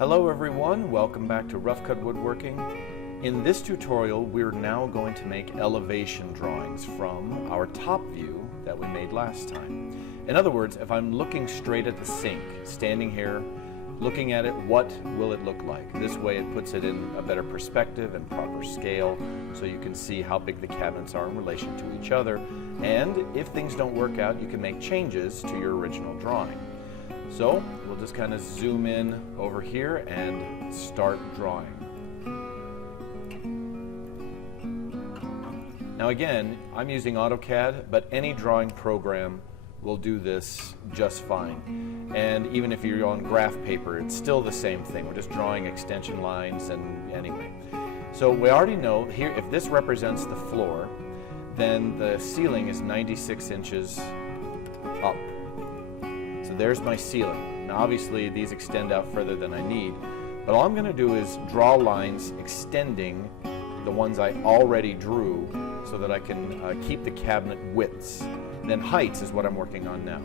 Hello everyone, welcome back to Rough Cut Woodworking. In this tutorial, we're now going to make elevation drawings from our top view that we made last time. In other words, if I'm looking straight at the sink, standing here, looking at it, what will it look like? This way it puts it in a better perspective and proper scale so you can see how big the cabinets are in relation to each other. And if things don't work out, you can make changes to your original drawing. So we'll just kind of zoom in over here and start drawing. Now again, I'm using AutoCAD, but any drawing program will do this just fine. And even if you're on graph paper, it's still the same thing. We're just drawing extension lines and anyway. So we already know here, if this represents the floor, then the ceiling is 96 inches up. So there's my ceiling. Now obviously these extend out further than I need, but all I'm going to do is draw lines extending the ones I already drew so that I can keep the cabinet widths. Then heights is what I'm working on now.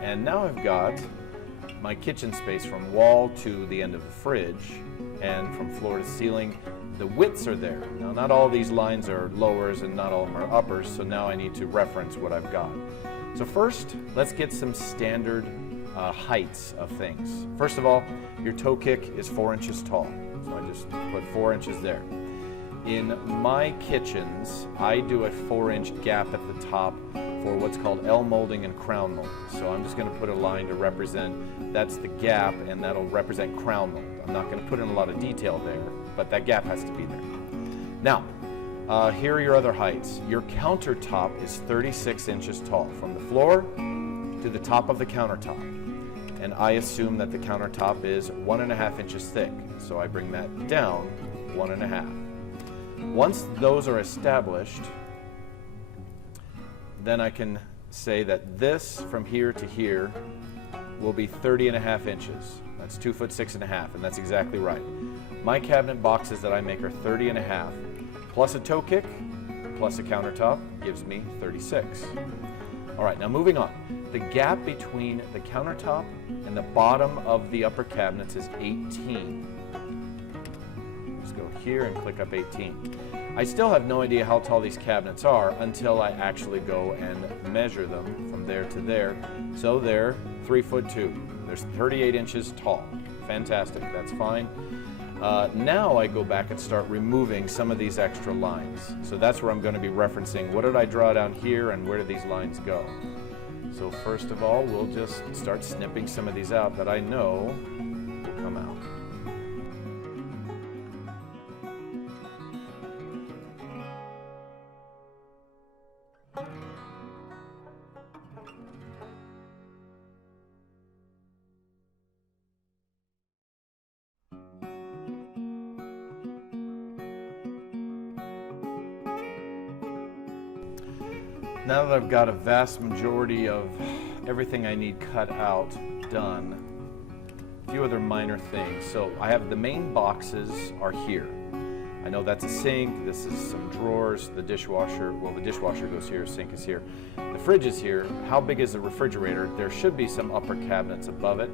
And now I've got my kitchen space from wall to the end of the fridge and from floor to ceiling. The widths are there. Now not all these lines are lowers and not all of them are uppers, so now I need to reference what I've got. So first, let's get some standard heights of things. First of all, your toe kick is 4 inches tall, so I just put 4 inches there. In my kitchens, I do a 4-inch gap at the top for what's called L molding and crown molding. So I'm just going to put a line to represent, that's the gap, and that'll represent crown mold. I'm not going to put in a lot of detail there, but that gap has to be there. Now, here are your other heights. Your countertop is 36 inches tall, from the floor to the top of the countertop. And I assume that the countertop is 1.5 inches thick, so I bring that down 1.5. Once those are established, then I can say that this from here to here will be 30.5 inches. That's 2 foot 6.5, and that's exactly right. My cabinet boxes that I make are 30.5, plus a toe kick, plus a countertop gives me 36. All right, now moving on. The gap between the countertop and the bottom of the upper cabinets is 18. Just go here and click up 18. I still have no idea how tall these cabinets are until I actually go and measure them from there to there. So they're 3 foot 2. There's 38 inches tall. Fantastic, that's fine. Now I go back and start removing some of these extra lines. So that's where I'm going to be referencing what did I draw down here and where do these lines go. So first of all, we'll just start snipping some of these out that I know will come out. Now that I've got a vast majority of everything I need cut out done, a few other minor things. So I have the main boxes are here. I know that's a sink, this is some drawers, the dishwasher, well the dishwasher goes here, sink is here. The fridge is here. How big is the refrigerator? There should be some upper cabinets above it.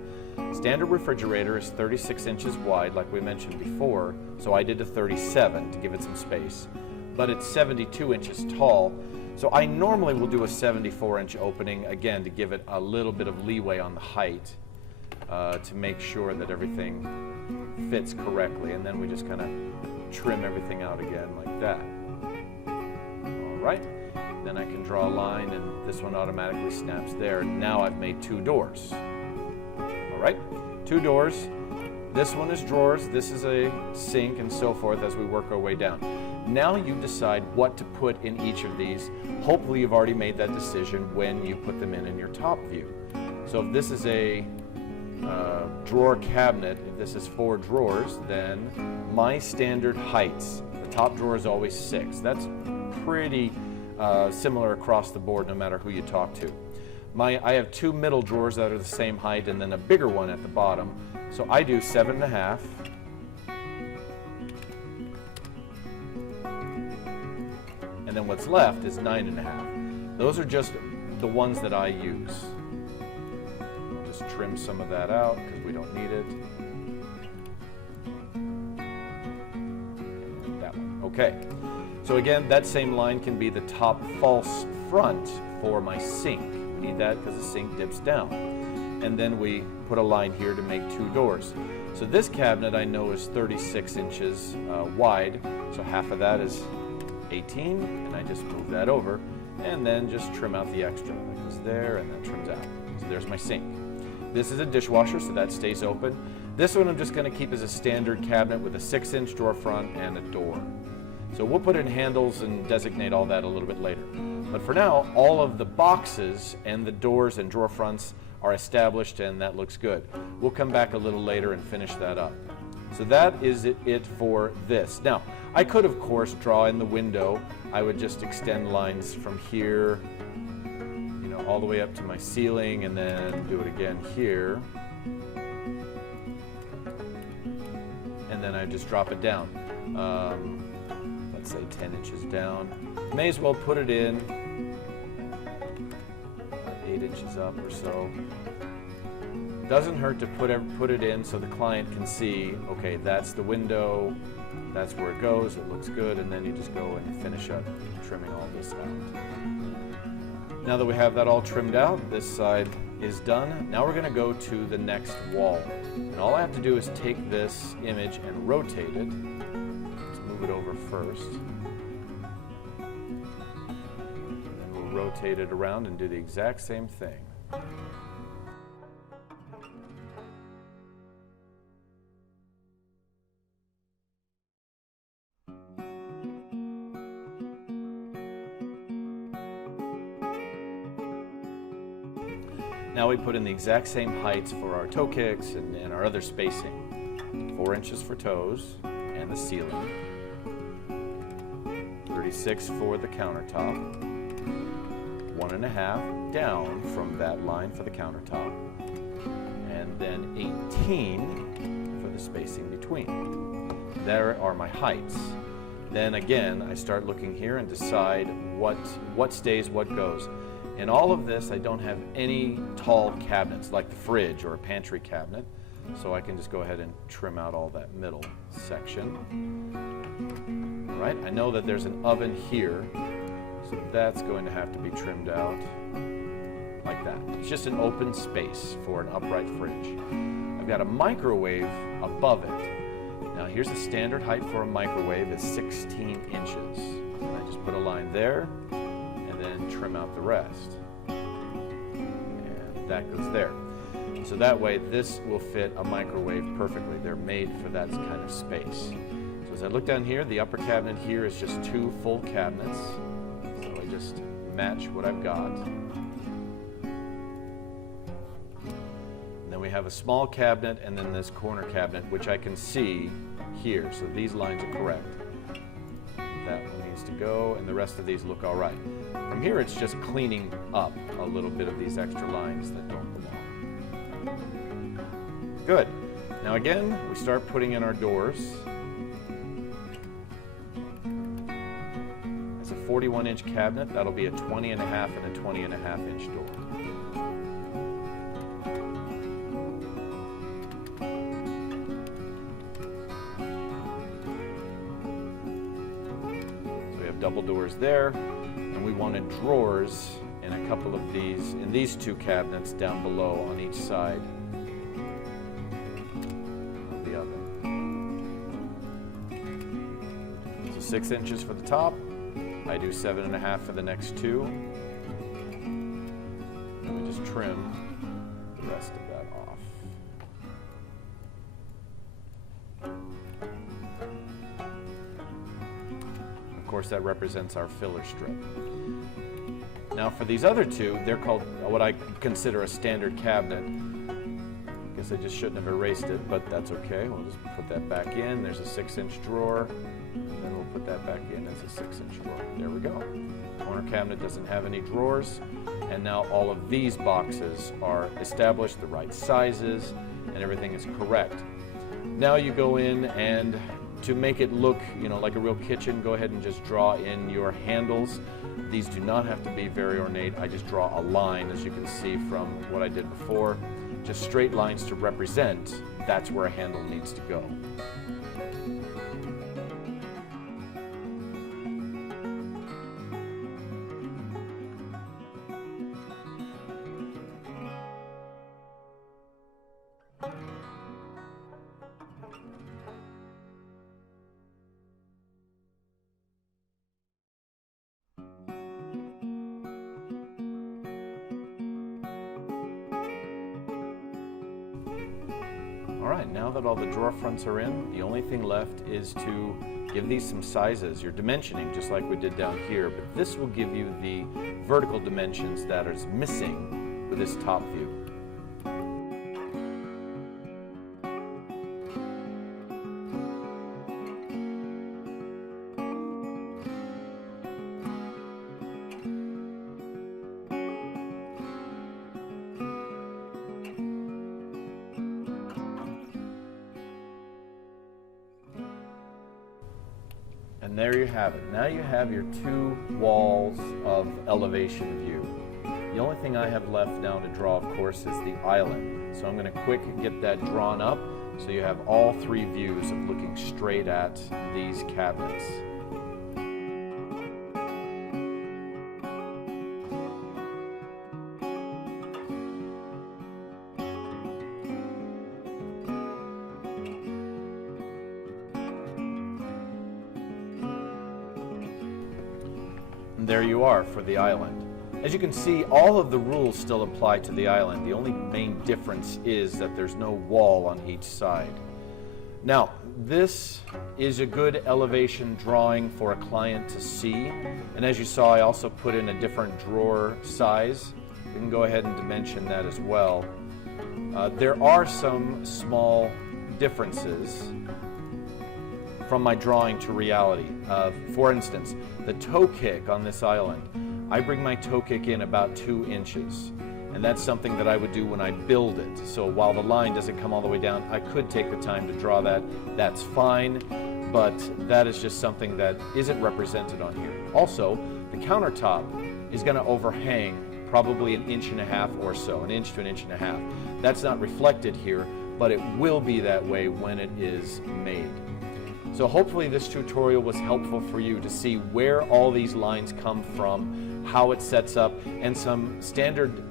Standard refrigerator is 36 inches wide like we mentioned before, so I did a 37 to give it some space. But it's 72 inches tall. So I normally will do a 74-inch opening, again, to give it a little bit of leeway on the height to make sure that everything fits correctly. And then we just kind of trim everything out again like that. All right. Then I can draw a line, and this one automatically snaps there. Now I've made 2 doors. All right, 2 doors. This one is drawers, this is a sink, and so forth as we work our way down. Now you decide what to put in each of these. Hopefully you've already made that decision when you put them in your top view. So if this is a drawer cabinet, if this is 4 drawers, then my standard heights, the top drawer is always 6. That's pretty similar across the board no matter who you talk to. I have two middle drawers that are the same height and then a bigger one at the bottom. So I do 7.5. And then what's left is 9.5. Those are just the ones that I use. Just trim some of that out because we don't need it. And that one. Okay. So again, that same line can be the top false front for my sink. We need that because the sink dips down. And then we put a line here to make 2 doors. So this cabinet I know is 36 inches wide, so half of that is 18, and I just move that over, and then just trim out the extra. That goes there, and then trims out. So there's my sink. This is a dishwasher, so that stays open. This one I'm just going to keep as a standard cabinet with a 6-inch drawer front and a door. So we'll put in handles and designate all that a little bit later. But for now, all of the boxes and the doors and drawer fronts are established, and that looks good. We'll come back a little later and finish that up. So that is it for this. Now, I could, of course, draw in the window. I would just extend lines from here, you know, all the way up to my ceiling, and then do it again here. And then I just drop it down. Let's say 10 inches down. May as well put it in 8 inches up or so. Doesn't hurt to put it in so the client can see, okay, that's the window, that's where it goes, it looks good, and then you just go and finish up trimming all this out. Now that we have that all trimmed out, this side is done. Now we're going to go to the next wall. And all I have to do is take this image and rotate it. Let's move it over first. And then we'll rotate it around and do the exact same thing. Now we put in the exact same heights for our toe kicks and our other spacing. 4 inches for toes and the ceiling. 36 for the countertop. 1.5 down from that line for the countertop. And then 18 for the spacing between. There are my heights. Then again, I start looking here and decide what stays, what goes. In all of this, I don't have any tall cabinets like the fridge or a pantry cabinet, so I can just go ahead and trim out all that middle section. All right, I know that there's an oven here, so that's going to have to be trimmed out like that. It's just an open space for an upright fridge. I've got a microwave above it. Now here's the standard height for a microwave is 16 inches. And I just put a line there, and trim out the rest. And that goes there. So that way this will fit a microwave perfectly. They're made for that kind of space. So as I look down here, the upper cabinet here is just 2 full cabinets. So I just match what I've got. And then we have a small cabinet and then this corner cabinet, which I can see here. So these lines are correct. That one needs to go, and the rest of these look all right. From here, it's just cleaning up a little bit of these extra lines that don't belong. Good. Now again, we start putting in our doors. It's a 41-inch cabinet. That'll be a 20.5 and a 20.5-inch door. Double doors there, and we wanted drawers in a couple of these, in these 2 cabinets down below on each side of the oven. So 6 inches for the top. I do 7.5 for the next 2. And we just trim the rest of that off. Of course, that represents our filler strip. Now for these other 2, they're called what I consider a standard cabinet. I guess I just shouldn't have erased it, but that's okay. We'll just put that back in. There's a 6-inch drawer, and then we'll put that back in as a 6-inch drawer. There we go. Corner cabinet doesn't have any drawers, and now all of these boxes are established, the right sizes, and everything is correct. Now you go in, and to make it look, like a real kitchen, go ahead and just draw in your handles. These do not have to be very ornate. I just draw a line, as you can see from what I did before. Just straight lines to represent that's where a handle needs to go. All right, now that all the drawer fronts are in, the only thing left is to give these some sizes. You're dimensioning just like we did down here, but this will give you the vertical dimensions that is missing with this top view. And there you have it. Now you have your two walls of elevation view. The only thing I have left now to draw, of course, is the island. So I'm going to quick get that drawn up so you have all three views of looking straight at these cabinets. And there you are for the island. As you can see, all of the rules still apply to the island. The only main difference is that there's no wall on each side. Now, this is a good elevation drawing for a client to see. And as you saw, I also put in a different drawer size. You can go ahead and dimension that as well. There are some small differences from my drawing to reality. For instance, the toe kick on this island, I bring my toe kick in about 2 inches. And that's something that I would do when I build it. So while the line doesn't come all the way down, I could take the time to draw that. That's fine, but that is just something that isn't represented on here. Also, the countertop is going to overhang probably 1.5 inches or so, 1 inch to 1.5 inches. That's not reflected here, but it will be that way when it is made. So hopefully this tutorial was helpful for you to see where all these lines come from, how it sets up, and some standard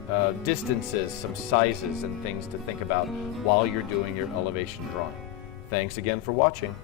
distances, some sizes and things to think about while you're doing your elevation drawing. Thanks again for watching.